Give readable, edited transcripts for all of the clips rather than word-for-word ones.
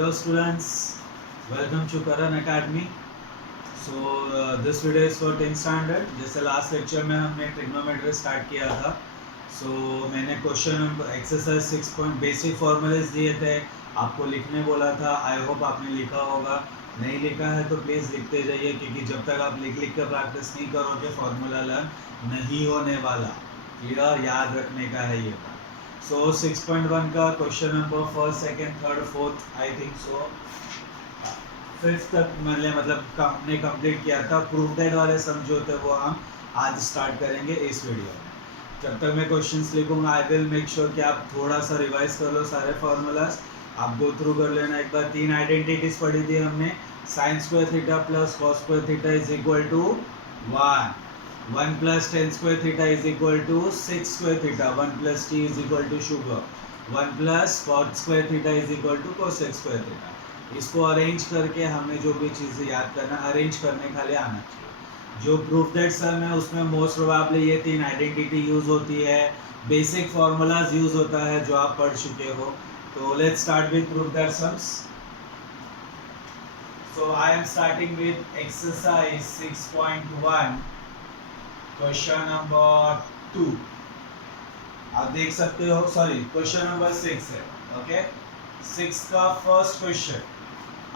Hello students, welcome to Karan Academy. This video is for 10th standard. जैसे last lecture में हमने trigonometry start किया था. मैंने question number exercise 6 point basic formulas दिए थे, आपको लिखने बोला था. आई होप आपने लिखा होगा. नहीं लिखा है तो प्लीज़ लिखते जाइए, क्योंकि जब तक आप लिख कर प्रैक्टिस नहीं करोगे फॉर्मूला लर्न नहीं होने वाला. क्लियर, याद रखने का है ये. 6.1 का question number first, second, third, fourth, I think so fifth तक मतलब हमने कंप्लीट किया था. प्रूफ दैट वाले समझौते वो हम आज स्टार्ट करेंगे इस वीडियो में. जब तक मैं क्वेश्चंस लिखूंगा आई विल मेक श्योर कि आप थोड़ा सा रिवाइज कर लो सारे फार्मूलाज. आप गो थ्रू कर लेना एक बार. 3 आइडेंटिटीज पढ़ी थी हमने. Sine square theta plus cos square theta is equal to 1 plus tan square theta is equal to 6 square theta. 1 plus t is equal to sugar. 1 plus cot square theta is equal to cosec square theta. इसको arrange करके हमें जो भी चीज़ें याद करना, arrange करने के लिए आना चाहिए. जो प्रूफ दैट सम है उसमें मोस्ट प्रोबेबली ये 3 आइडेंटिटी यूज होती है. बेसिक फार्मूलाज यूज होता है जो आप पढ़ चुके हो. तो let's start with proof that sums. So I am starting with exercise 6.1. Question number 2 आप देख सकते हो. सॉरी, क्वेश्चन नंबर 6 है. ओके, 6 का फर्स्ट क्वेश्चन.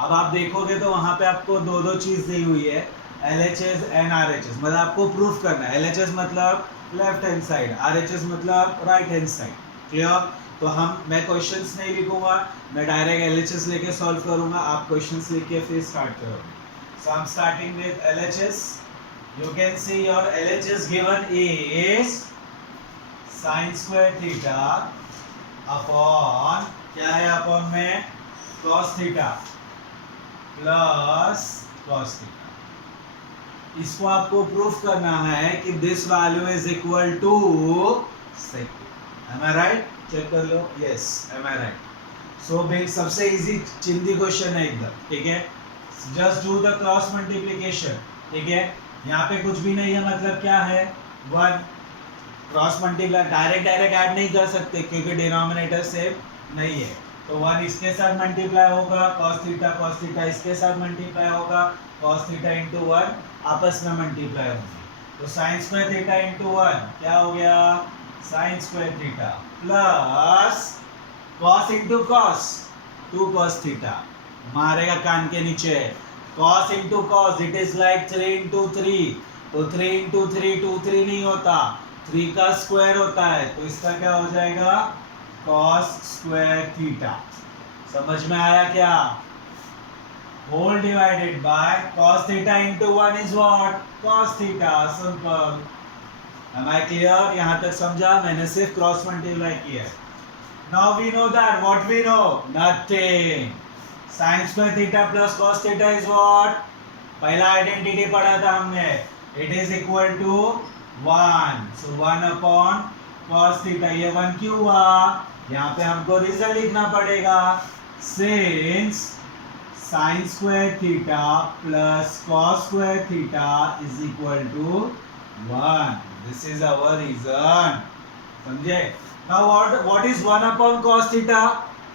अब आप देखोगे तो वहां पे आपको दो चीज दी हुई है, LHS एंड RHS. मतलब आपको प्रूफ करना है. LHS मतलब लेफ्ट हैंड साइड, RHS मतलब राइट हैंड साइड. क्लियर. तो मैं क्वेश्चंस नहीं लिखूंगा, मैं डायरेक्ट LHS लेके सॉल्व करूंगा. आप क्वेश्चंस लिख के फिर स्टार्ट करोगे. So I am starting with LHS. You can see your LHS given is sin square theta upon क्या है upon में cos theta plus cos theta. इसको आपको प्रूफ करना है कि this value is equal to sec theta. Am I right? Check कर लो. Yes, am I right? So सबसे इजी चिंदी क्वेश्चन है एकदम. ठीक है, just do the cross multiplication. ठीक है, यहाँ पे कुछ भी नहीं है, मतलब क्या है 1. क्रॉस मल्टीप्लाई डायरेक्ट ऐड नहीं कर सकते क्योंकि डिनोमिनेटर सेम नहीं है. तो 1 इसके साथ मल्टीप्लाई होगा cos थीटा इसके साथ मल्टीप्लाई होगा cos थीटा इंटू 1 आपस में मल्टीप्लाई होंगे. तो साइन स्क्वायर थीटा इंटू 1 क्या हो गया, sign square theta plus cos into cos 2 cos theta. मारेगा कान के नीचे. cos into cos it is like 3 into 3. तो 3 into 3 2 3 नहीं होता, 3 का स्क्वायर होता है. तो इसका क्या हो जाएगा, cos स्क्वायर थीटा. समझ में आया क्या? Whole divided by cos theta into 1 is what, cos theta. Simple. Am I clear? यहाँ तक समझा? मैंने सिर्फ क्रॉस मल्टीप्लाई किया है. Now we know that. What we know? Nothing. sin square theta plus cos theta is what? पहला identity पढ़ा था हमने. It is equal to 1. So 1 upon cos theta. ये 1 क्यों हुआ? यहाँ पे हमको रिजल्ट लिखना पड़ेगा. Since sin square theta plus cos square theta is equal to 1. This is our reason. समझे? Now what is 1 upon cos theta?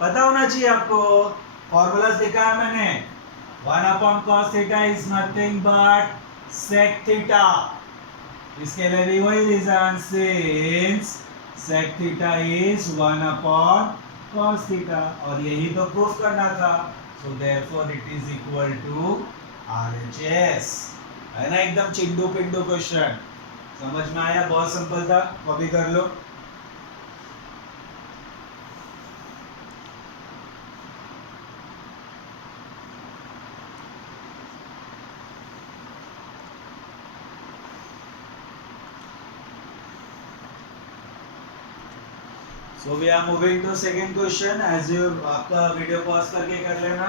पता होना चाहिए आपको. फॉर्मूलास लिखा है मैंने. 1 upon cos theta is nothing but sec theta. इसके लिए भी वही reason, since sec theta is 1 upon cos theta. और यही तो प्रूफ करना था. So therefore it is equal to RHS. है ना, एकदम चिंडू पिंडू क्वेश्चन. समझ में आया? बहुत सिंपल था. कॉपी कर लो. So we are moving to second question. As you आपका वीडियो पॉज करके कर लेना.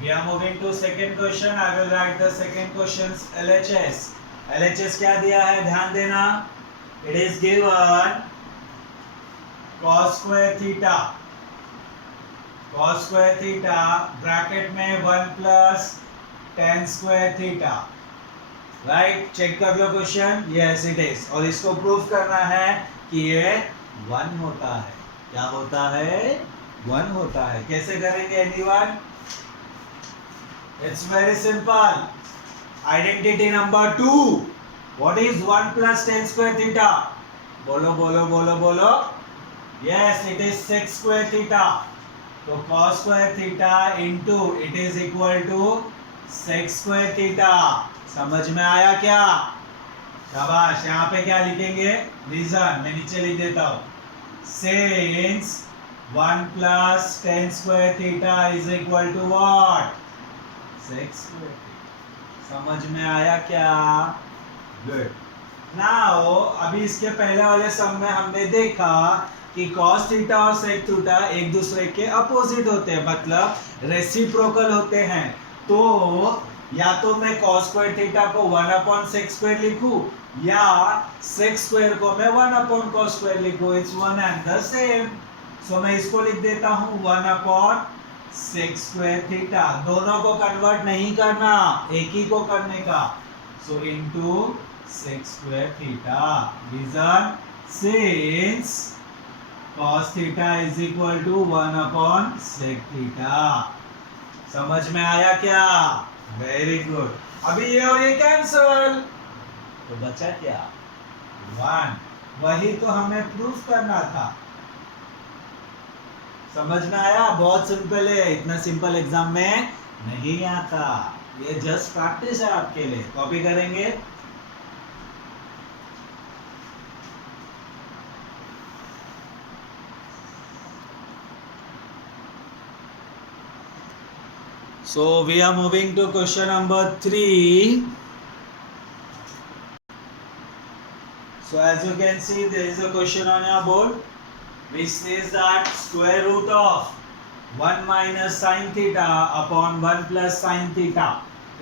We are moving to second question. I will write the second questions LHS. LHS क्या दिया है, ध्यान देना. It is given cos square theta. Cos square theta bracket में 1 plus tan square theta. Right? Check कर लो क्वेश्चन. Yes it is. और इसको प्रूफ करना है कि ये 1 होता है. क्या होता है, 1 होता है. कैसे करेंगे anyone? It's very simple. Identity number 2. What is 1 plus tan square theta? बोलो बोलो बोलो बोलो. Yes, it is sec square theta. तो cos square theta into it is equal to sec square theta. समझ में आया क्या? शाबाश. यहाँ पे क्या लिखेंगे? रीजन मैं नीचे लिख देता हूँ. Since 1 plus tan square theta is equal to what? Sec square theta. समझ में आया क्या? Good. Now अभी इसके पहले वाले सम में हमने देखा कि cos थीटा और sec थीटा एक दूसरे के अपोजिट होते हैं, मतलब रेसिप्रोकल होते हैं. तो या तो मैं cos स्क्वायर थीटा को 1 अपॉन sec स्क्वायर लिखूं या sec स्क्वायर को मैं 1 अपॉन cos स्क्वायर लिखूं. It's one and the same. सो मैं इसको लिख देता हूं 1 अपॉन sec स्क्वायर थीटा. दोनों को कन्वर्ट नहीं करना, एक ही को करने का. So into sec square theta. Reason since cos theta is equal to 1 upon sec theta. समझ में आया क्या? Very good. अभी ये और ये कैंसल, तो बचा क्या? 1. वही तो हमें प्रूफ करना था. समझ में आया? बहुत सिंपल है. इतना सिंपल एग्जाम में नहीं आता. ये जस्ट प्रैक्टिस है आपके लिए. कॉपी करेंगे. So we are moving to question number 3. So as you can see, there is a question on your board which says that square root of 1 minus sin theta upon 1 plus sin theta.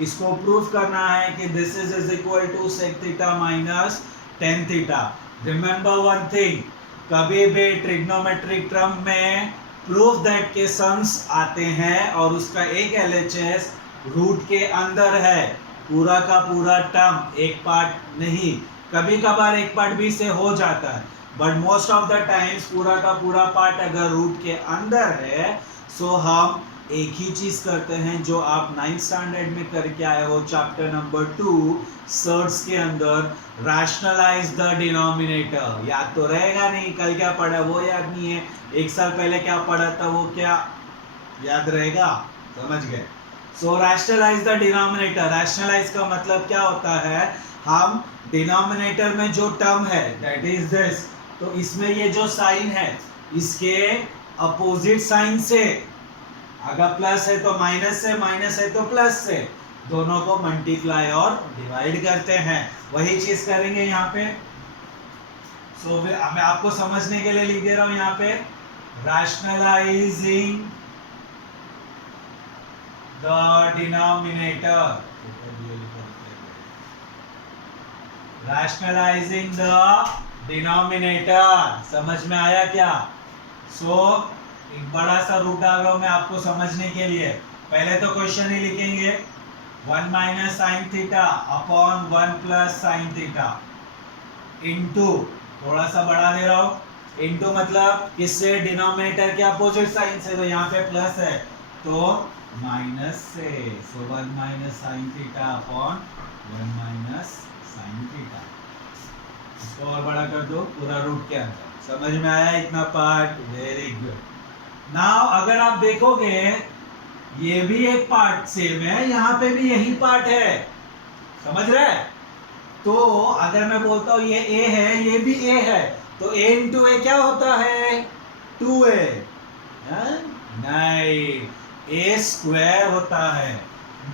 इसको proof करना है कि this is equal to sec theta minus tan theta. Remember one thing, कभी भी trigonometric term में proof that के sums आते हैं और उसका एक LHS रूट के अंदर है. पूरा का पूरा टर्म, एक पार्ट नहीं. कभी कभार एक पार्ट भी से हो जाता है, but most of the times पूरा का पूरा पार्ट अगर रूट के अंदर है, सो हम एक ही चीज करते हैं जो आप 9th स्टैंडर्ड में करके आए हो चैप्टर नंबर 2 सर्ट्स के अंदर, रैशनलाइज द डिनोमिनेटर. याद तो रहेगा नहीं, कल क्या पढ़ा वो याद नहीं है, एक साल पहले क्या पढ़ा था वो क्या याद रहेगा? समझ गए? सो रैशनलाइज द डिनोमिनेटर. रैशनलाइज का मतलब क्या होता है? हम डिनोमिनेटर में जो टर्म है दैट इज दिस, तो इसमें ये जो साइन है इसके अपोजिट साइन से, अगर प्लस है तो माइनस से, माइनस है तो प्लस से, दोनों को मल्टीप्लाई और डिवाइड करते हैं. वही चीज करेंगे यहाँ पे. सो मैं आपको समझने के लिए लिख दे रहा हूं यहाँ पे, rationalizing the denominator. rationalizing the denominator. समझ में आया क्या? सो एक बड़ा सा रूट डाल रहा हूं मैं आपको समझने के लिए. पहले तो क्वेश्चन ही लिखेंगे 1 minus sine theta upon 1 plus sine theta into, थोड़ा सा बढ़ा दे रहा हूं, इनटू मतलब किससे? डिनोमिनेटर के अपोजिट साइन से. तो यहाँ पे प्लस है तो माइनस से. सो 1 minus sine theta upon 1 minus sine theta. इसको और बड़ा कर दो पूरा रूट के अंदर. समझ में आया इतना पार्ट? Very good. नाउ अगर आप देखोगे ये भी एक पार्ट सेम है, यहाँ पे भी यही पार्ट है. समझ रहे? तो अगर मैं बोलता हूँ ये a है, ये भी a है, तो a इंटू a क्या होता है? 2a. नहीं, a स्क्वायर होता है.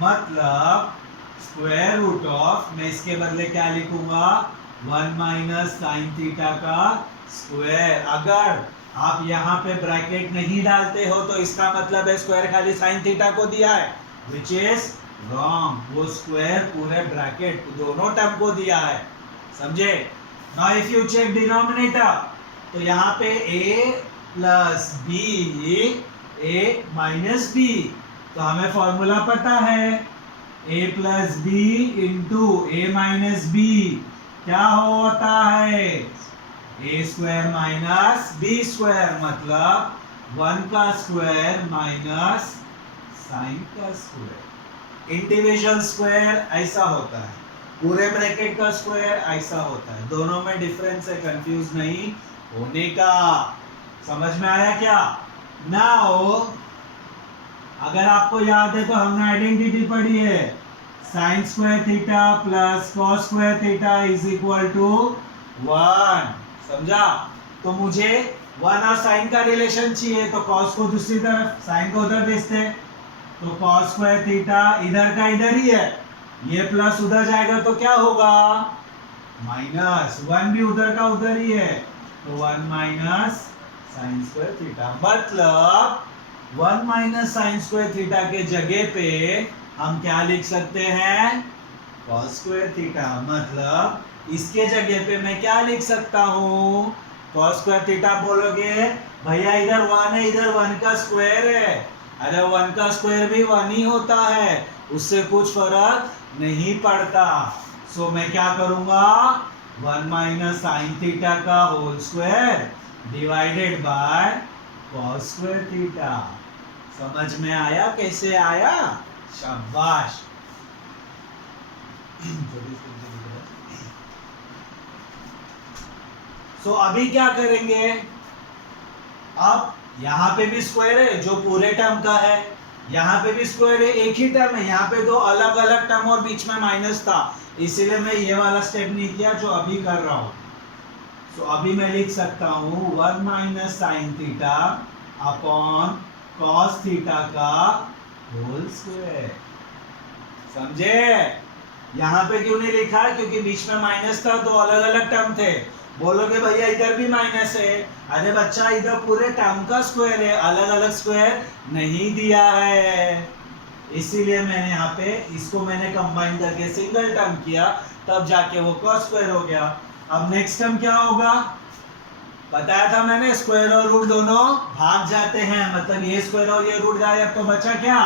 मतलब स्क्वायर रूट ऑफ, मैं इसके बदले क्या लिखूंगा? 1 माइनस साइन थीटा का स्क्वायर. अगर आप यहाँ पे ब्रैकेट नहीं डालते हो तो इसका मतलब है स्क्वायर खाली साइन थीटा को दिया है, विच इज रॉन्ग. वो स्क्वायर पूरे ब्रैकेट दोनों टर्म को दिया है. समझे? Now if you check denominator, तो यहाँ पे a plus B, a minus B, तो हमें फॉर्मूला पता है a plus B into a minus B क्या होता है? a square minus B square, मतलब 1 का स्क्वायर माइनस साइन का स्क्वायर. इंडिविजुअल स्क्वायर ऐसा होता है, पूरे ब्रैकेट का स्क्वायर ऐसा होता है, दोनों में डिफरेंस है, कंफ्यूज नहीं होने का। समझ में आया क्या? नाउ अगर आपको याद है तो हमने आइडेंटिटी पढ़ी है, sine square theta plus cos square theta is equal to 1। समझा? तो मुझे 1 और साइन का रिलेशन चाहिए, तो कॉस को दूसरी तरफ, साइन को उधर भेजते, तो कॉस स्क्वायर थीटा इधर का इधर ही है, ये प्लस उधर जाएगा तो क्या होगा? माइनस। 1 भी उधर का उधर ही है, तो 1 माइनस साइन स्क्वायर थीटा। मतलब 1 माइनस साइन स्क्वायर थीटा के जगह पे हम क्या लिख सकते हैं? Cos square theta. मतलब इसके जगह पे मैं क्या लिख सकता हूँ? Cos square theta. बोलोगे भैया इधर 1 है, इधर 1 का स्क्वायर है। अरे 1 का स्क्वायर भी 1 ही होता है, उससे कुछ फर्क नहीं पड़ता। सो मैं क्या करूंगा? 1 माइनस साइन थीटा का whole square divided by cos square theta. समझ में आया? कैसे आया? शाबाश। सो अभी क्या करेंगे? अब यहाँ पे भी स्क्वायर है जो पूरे टर्म का है, यहाँ पे भी स्क्वायर है, एक ही टर्म है, यहाँ पे दो अलग अलग टर्म और बीच में माइनस था, इसीलिए मैं ये वाला स्टेप नहीं किया जो अभी कर रहा हूँ। सो अभी मैं लिख सकता हूँ 1 minus sine theta upon cos theta का होल स्क्वायर। समझे? यहाँ पे क्यों नहीं लिखा? क्योंकि बीच में माइनस था, दो अलग अलग टर्म थे। बोलोगे भैया इधर भी माइनस है। अरे बच्चा इधर पूरे टर्म का स्क्वायर है, अलग अलग स्क्वायर नहीं दिया है, इसीलिए मैंने यहाँ पे इसको मैंने कंबाइन करके सिंगल टर्म किया, तब जाके वो कॉस स्क्वायर हो गया। अब नेक्स्ट टर्म क्या होगा? बताया था मैंने, स्क्वायर और रूट दोनों भाग जाते हैं, मतलब ये स्क्वायर और ये रूट जाए, तो बचा क्या?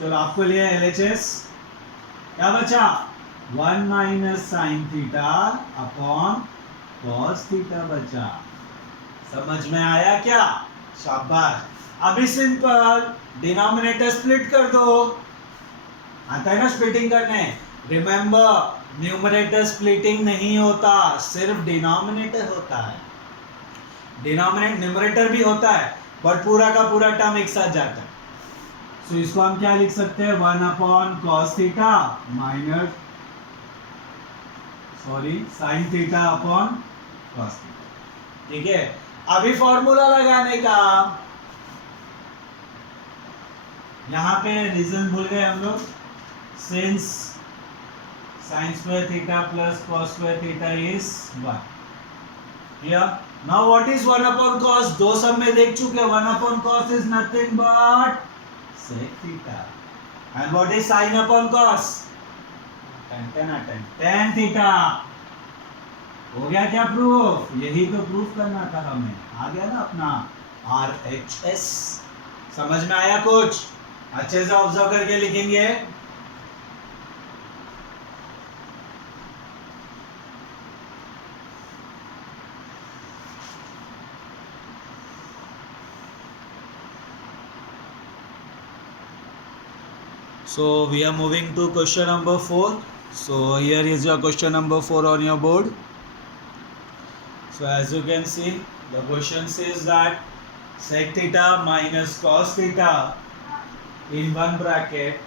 चलो आपको लिया LHS, क्या बचा? 1 minus sine theta upon cos theta बचा। समझ में आया क्या? शाबाश। अभी सिंपल डिनोमिनेटर स्प्लिट कर दो। आता है ना स्प्लिटिंग करने? रिमेंबर न्यूमरेटर स्प्लिटिंग नहीं होता, सिर्फ डिनोमिनेटर होता है। न्यूमरेटर भी होता है, बट पूरा का पूरा टर्म एक साथ जाता है। सो इसको हम क्या लिख सकते हैं? 1 upon cos theta minus sine theta upon cos theta. ठीक है? अभी फॉर्मूला लगाने का, यहां पे रीजन भूल गए हम लोग। Since sign square theta plus cos square theta is 1, clear? Now what is 1 upon cos? दो सब में देख चुके, 1 upon cos is nothing but sec theta, and what is sin upon cos? tan theta। हो गया क्या प्रूफ? यही तो प्रूफ करना था हमें, आ गया ना अपना RHS। समझ में आया कुछ? अच्छे से ऑब्जर्व करके लिखेंगे। So we are moving to question number 4. So here is your question number 4 on your board. So as you can see, the question says that sec theta minus cos theta in one bracket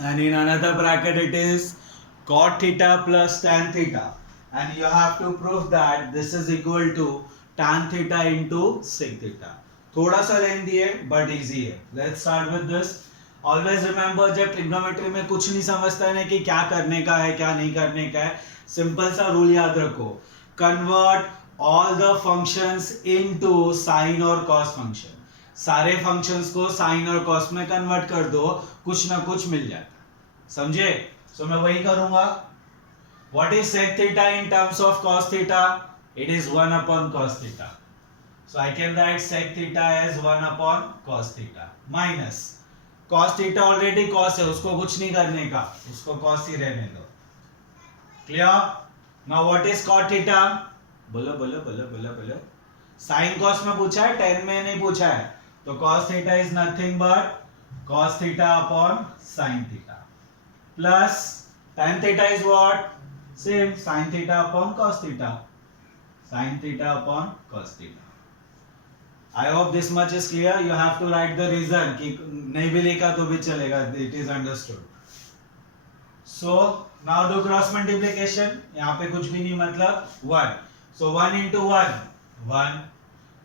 and in another bracket it is cot theta plus tan theta, and you have to prove that this is equal to tan theta into sec theta. थोड़ा सा lengthy है but easy है। Let's start with this. Always remember, जब trigonometry में कुछ नहीं समझता है ना कि क्या करने का है क्या नहीं करने का है, सिंपल सा रूल याद रखो, convert all the functions into sine और कॉस फंक्शन। सारे फंक्शंस को साइन और कॉस में कन्वर्ट कर दो, कुछ ना कुछ मिल जाता। समझे? सो मैं वही करूंगा। What is sec theta in terms of cos theta? It is 1 upon cos theta. So I can write sec theta as 1 upon cos theta minus cos theta already cos है, उसको कुछ नहीं करने का, उसको cos ही रहने दो। Clear? Now what is cot theta? बोलो बोलो बोलो बोलो बोलो। sin cos में पूछा है, tan में नहीं पूछा है, तो cos theta is nothing but cos theta upon sin theta plus tan theta is what? Same, sin theta upon cos theta. Sin theta upon cos theta. I hope this much is clear. You have to write the reason कि नहीं भी लिखा तो भी चलेगा. It is understood. So now do cross multiplication. यहाँ पे कुछ भी नहीं मतलब 1. So 1 into 1 1.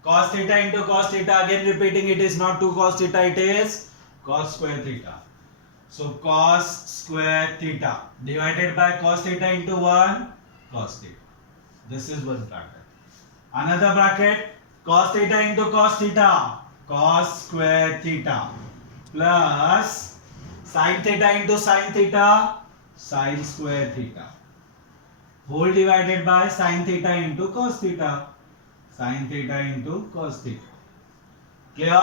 Cos theta into cos theta, again repeating, it is not 2 cos theta, it is cos square theta. So cos square theta divided by cos theta into 1 cos theta. This is one bracket. Another bracket, cos theta into cos theta, cos square theta plus sin theta into sin theta, sin square theta, whole divided by sin theta into cos theta, sin theta into cos theta. Clear?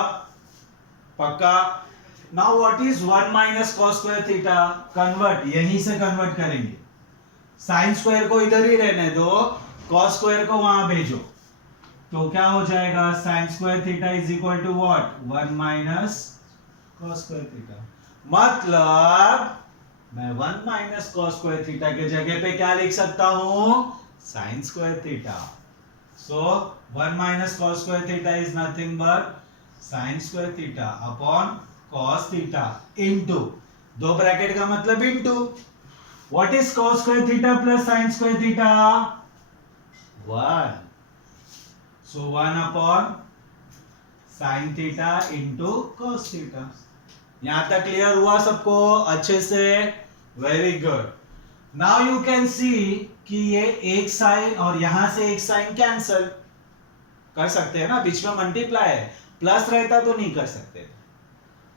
पक्का? Now what is 1 minus cos square theta? Convert, यहीं से convert करेंगे. sin square को इधर ही रहने दो, cos square को वहां भेजो. तो क्या हो जाएगा? sin square theta is equal to what? 1 minus cos square theta. मतलब मैं 1 minus cos square theta के जगह पे क्या लिख सकता हूं? sin square theta. So 1 minus cos square theta is nothing but sin square theta upon cos theta into, दो ब्रैकेट का मतलब into. What is cos square theta plus sin square theta? 1. So 1 upon sin theta into cos theta. यहां तक clear हुआ सबको अच्छे से? Very good. Now you can सी कि ये एक साइन और यहां से एक साइन कैंसल कर सकते हैं ना, बीच में मल्टीप्लाई है, प्लस रहता तो नहीं कर सकते.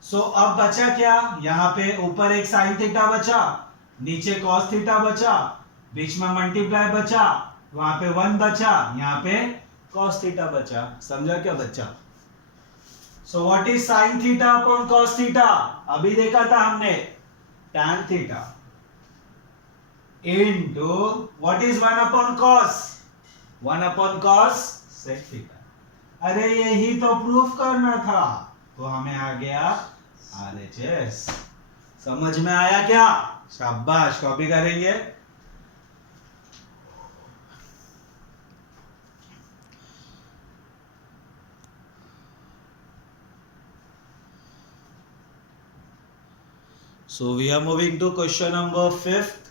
सो अब बचा क्या? यहां पे ऊपर एक साइन थीटा बचा, नीचे कॉस थीटा बचा, बीच में मल्टीप्लाई बचा, वहां पे 1 बचा, यहां पे कॉस थीटा बचा. समझा क्या बच्चा? So what is sine theta upon cos theta? अभी देखा था हमने, tan theta into what is 1 upon cos? 1 upon cos sec theta. अरे यही तो प्रूफ करना था, तो हमें आ गया RHS. समझ में आया क्या? शाबाश. कॉपी करेंगे. So we are moving to question number 5th.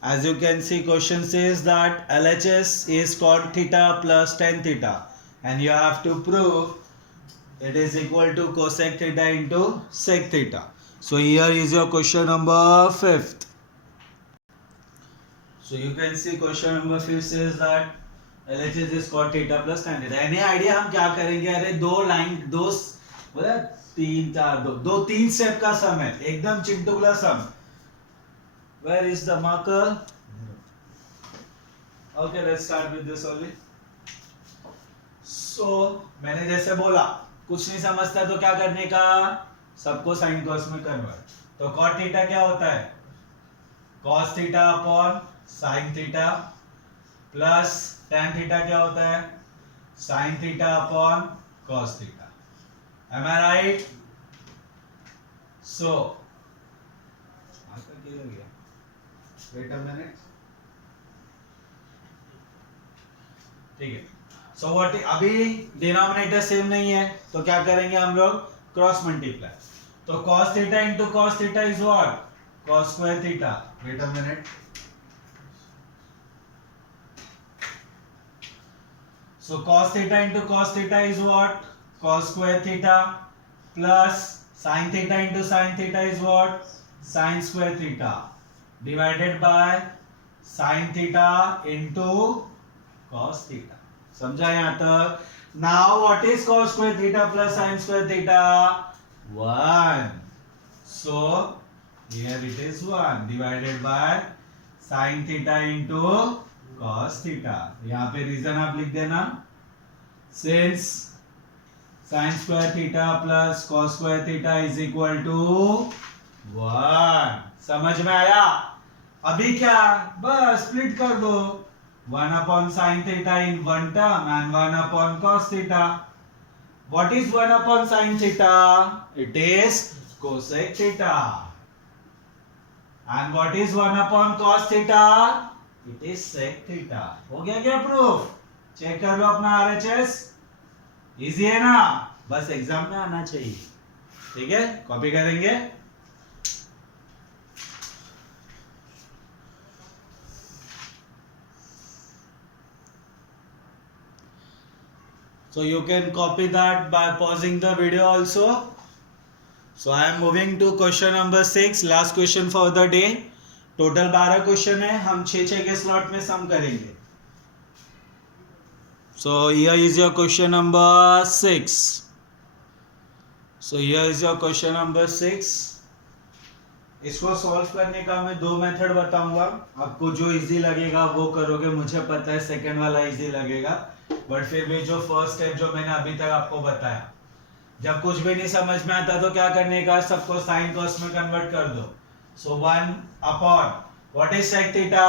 As you can see, question says that LHS is cot theta plus tan theta, and you have to prove it is equal to cosec theta into sec theta. So here is your question number 5th. So you can see question number 5 says that LHS is cot theta plus tan theta. Any idea हम क्या करेंगे? अरे दो line, दो बोला 3 4 दो 3 step का सम है, एकदम चिंटुकला सम. Where is the marker? Okay, let's start with this only. So मैंने जैसे बोला, कुछ नहीं समझता तो क्या करने का? सबको साइन कॉस में कन्वर्ट. तो cot थीटा क्या होता है? cos theta upon sin theta plus tan theta क्या होता है? sin theta upon cos theta. Am I right? So marker किधर गया? Wait a minute. ठीक है. So what? अभी डिनोमिनेटर सेम नहीं है, तो क्या करेंगे हम लोग? Cross multiply. तो cos theta into cos theta is what? cos square theta. Wait a minute. So cos theta into cos theta is what? Cos square theta plus sin theta into sin theta is what? Sin square theta divided by sin theta into cos theta. समझा यहाँ तक? Now what is cos square theta plus sin square theta? 1. So here it is 1 divided by sin theta into cos theta. यहाँ पे reason आप लिख देना. Since sin square theta plus cos square theta is equal to 1. समझ में आया? अभी क्या? बस स्प्लिट कर दो. 1 upon sin theta in one term and 1 upon cos theta. What is 1 upon sin theta? It is cosec theta. And what is 1 upon cos theta? It is sec theta. हो गया क्या प्रूफ? चेक कर लो अपना RHS. Easy है ना, बस exam में आना चाहिए. ठीक है, कॉपी करेंगे. So you can copy that by pausing the video also. So I am moving to question number 6, last question for the day. Total 12 question है, हम 6 के स्लॉट में सम करेंगे. So here is your question number 6. So here is your question number 6. इसको solve करने का मैं 2 method बताऊंगा. आपको जो इजी लगेगा वो करोगे. मुझे पता है सेकंड वाला इजी लगेगा, बट फिर भी जो फर्स्ट स्टेप जो मैंने अभी तक आपको बताया, जब कुछ भी नहीं समझ में आता तो क्या करने का, सबको साइन कॉस में कन्वर्ट कर दो. So 1 upon what is sec theta,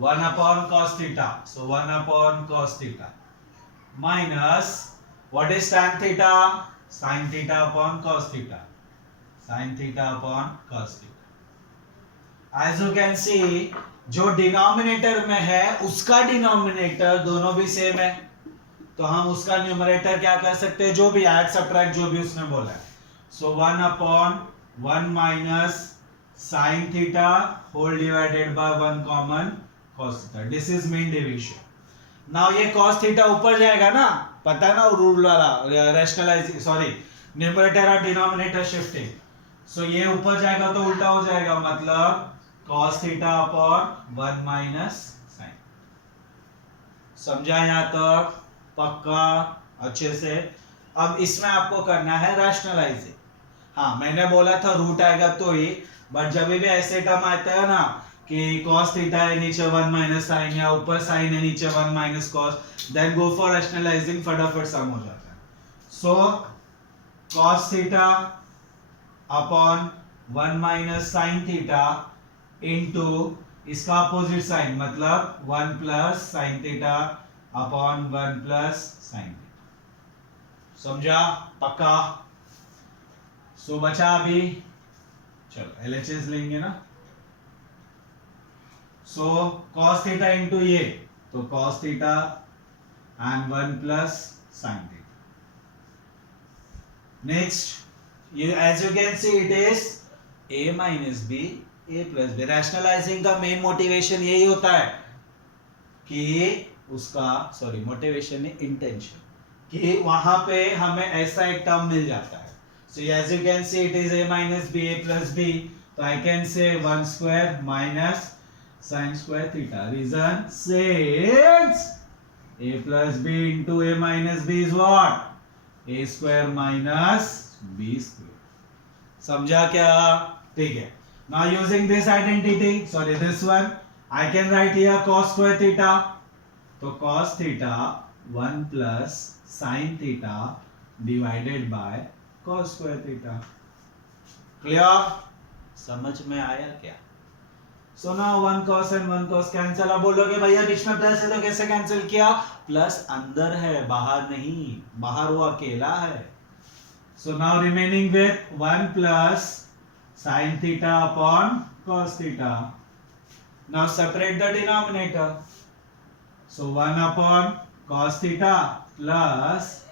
1 upon cos theta. So 1 upon cos theta minus what is tan theta, sin theta upon cos theta, sin theta upon cos theta. As you can see, जो denominator में है उसका denominator दोनों भी same है, तो हम उसका न्यूमरेटर क्या कर सकते हैं, जो भी ऐड सब्ट्रैक्ट जो भी उसने बोला है. So 1 upon 1 minus sin theta whole divided by 1 common cos theta. This is mean division. Now ये cos थीटा ऊपर जाएगा ना, पता है ना रूल वाला, रैशनलाइजिंग, सॉरी, न्यूमरेटर और डिनोमिनेटर शिफ्टिंग. सो ये ऊपर जाएगा तो उल्टा हो जाएगा, मतलब cos theta upon 1 minus sin. समझा यहाँ तक? पक्का, अच्छे से. अब इसमें आपको करना है रैशनलाइजिंग. हाँ, मैंने बोला था रूट आएगा तो ही, बट जब भी ऐसे टर्म आता है ना कि cos थीटा है नीचे 1 माइनस sin, या ऊपर sin है नीचे 1 minus cos, then go for rationalising, फटाफट सम हो जाता है. So cos theta upon 1 minus sin theta into इसका अपोजिट साइन, मतलब 1 plus sin theta upon 1 plus sin theta. समझा? पक्का? सो बचा अभी, चलो LHS लेंगे ना. सो cos थीटा इनटू ये, तो cos theta and 1 plus sin theta. Next, ये as you can see it is a minus b, a plus b. Rationalising का मेन मोटिवेशन यही होता है कि उसका, सॉरी मोटिवेशन नहीं, इंटेंशन, कि वहां पे हमें ऐसा एक टर्म मिल जाता है. So as you can see, it is a minus b, a plus b. So I can say 1 square minus sin square theta. Reason, since a plus b into a minus b is what? A square minus b square. समझा क्या? ठीक है. Now using this identity, sorry this one, I can write here cos square theta. तो cos theta 1 plus sin theta divided by cos square theta. Clear? समझ में आया क्या? So now 1 cos and 1 cos cancel. अब बोलोगे भैया बीच में plus है तो कैसे कैंसिल किया? प्लस अंदर है, बाहर नहीं, बाहर वो अकेला है. So now remaining with 1 plus sin theta upon cos theta. Now separate the denominator. So 1 upon cos theta plus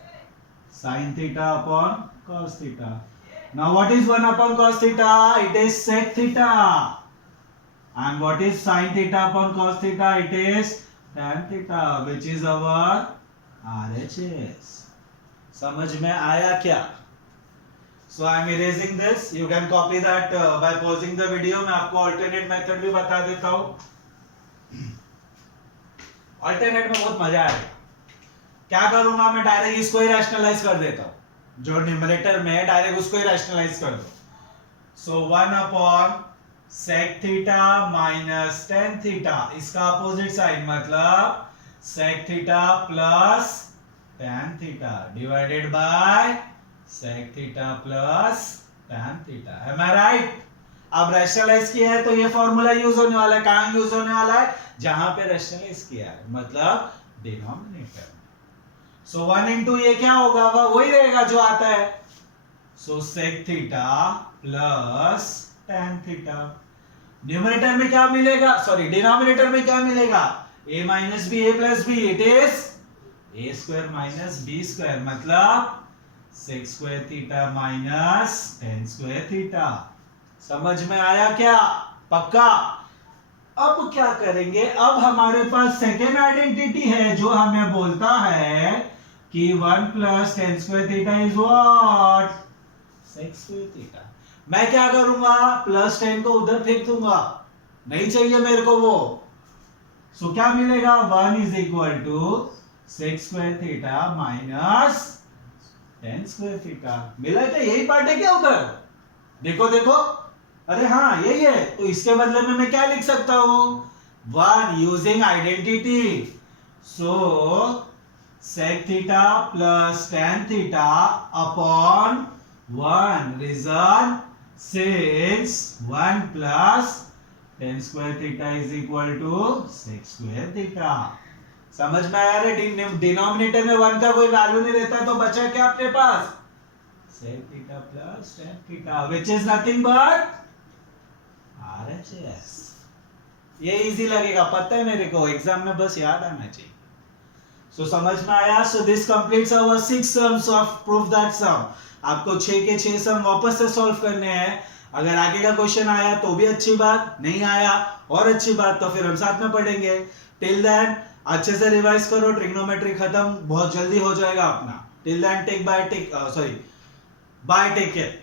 sin theta upon cos theta. Now what is 1 upon cos theta? It is sec theta. And what is sin theta upon cos theta? It is tan theta, which is our RHS. समझ में आया क्या? So I am erasing this. You can copy that by pausing the video. मैं आपको alternate method भी बता देता हूँ. alternate में बहुत मजा आएगा. क्या करूंगा मैं, डायरेक्ट इसको ही रैशनलाइज कर देता हूँ. जो न्यूमरेटर में है डायरेक्ट उसको ही रैशनलाइज कर दो. So 1 upon sec theta minus tan theta, इसका अपोजिट साइन, मतलब sec theta plus tan theta divided by sec theta plus tan theta. Am I right? अब रैशनलाइज किया है तो ये फॉर्मूला यूज होने वाला है. कहां यूज होने वाला है? जहां पे रैशनलाइज किया है, मतलब डिनोमिनेटर. सो 1 इंटू ये क्या होगा, वही रहेगा जो आता है. So sec theta plus tan theta. Numerator में क्या मिलेगा, सॉरी डिनोमिनेटर में क्या मिलेगा, a minus B a plus B, it is a square minus b square, मतलब sec square theta minus tan square theta. समझ में आया क्या, पक्का। अब क्या करेंगे, अब हमारे पास सेकेंड आइडेंटिटी है जो हमें बोलता है कि 1 plus tan square theta is what, sec square theta. मैं क्या करूंगा, प्लस 10 को उधर फेंक दूंगा, नहीं चाहिए मेरे को वो। सो क्या मिलेगा, 1 is equal to sec square theta minus tan square theta. मिला क्या, यही पार्ट है क्या उधर, देखो देखो, अरे हाँ यही है। तो इसके बदले में मैं क्या लिख सकता हूं, 1 using identity, so sec theta plus tan theta upon 1, reason since 1 plus tan square theta is equal to sec square theta. समझ में आया रे, डिनोमिनेटर में 1 का कोई वैल्यू नहीं रहता, तो बचा क्या अपने पास, sec theta plus tan theta, which is nothing but RHS। ये इजी लगेगा, पता है मेरे को, एग्जाम में बस याद आना चाहिए। सो समझ में आया। So this completes our 6 sums of proof that sum. आपको 6 के 6 सम वापस से सॉल्व करने हैं। अगर आगे का क्वेश्चन आया तो भी अच्छी बात, नहीं आया और अच्छी बात, तो फिर हम साथ में पढ़ेंगे। टिल देन अच्छे से रिवाइज करो, ट्रिग्नोमेट्री खत्म बहुत जल्दी हो जाएगा अपना। Till then take bye take sorry bye take care.